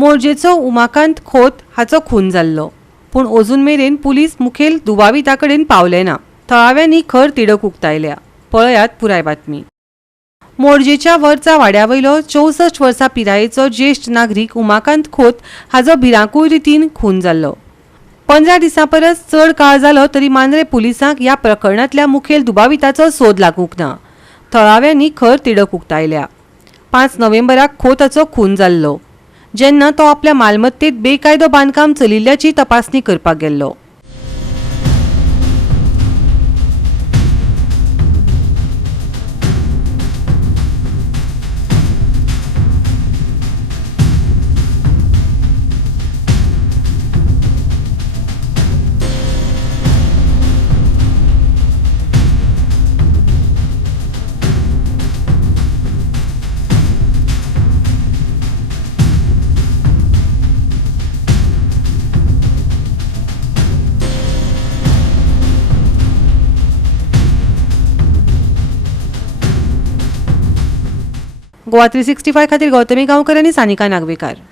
मोरजेचो उमाकांत खोत हाचो खून जाल्लो, पूण अजून मेरेन पुलीस मुखेल दुबाविता कडेन पावले ना. थळाव्यांनी खर तिडक उक्तायल्या. पळयात पुराय बातमी. मोरजेच्या वरचा वाड्यावयलो 64 वर्सां पिरायेचो ज्येष्ठ नागरीक उमाकांत खोत हाचो भिरांकूळ रितीन खून जाल्लो. 15 दिसां परस चड काळ जालो तरी मांद्रे पुलिसांक ह्या प्रकरणांतल्या मुखेल दुबाविताचो सोद लागूंक ना. थळाव्यांनी खर तिडक उक्तायल्या. 5 नोव्हेंबराक खोत हाचो खून जाल्लो, जेन्ना तो आपल्या मालमत्तेत बेकायदो बांदकाम चलिल्ल्याची तपासणी करपाक गेल्लो. गोवा 365 खातीर गौतमी गांवकर आनी सानिका नागवेकार.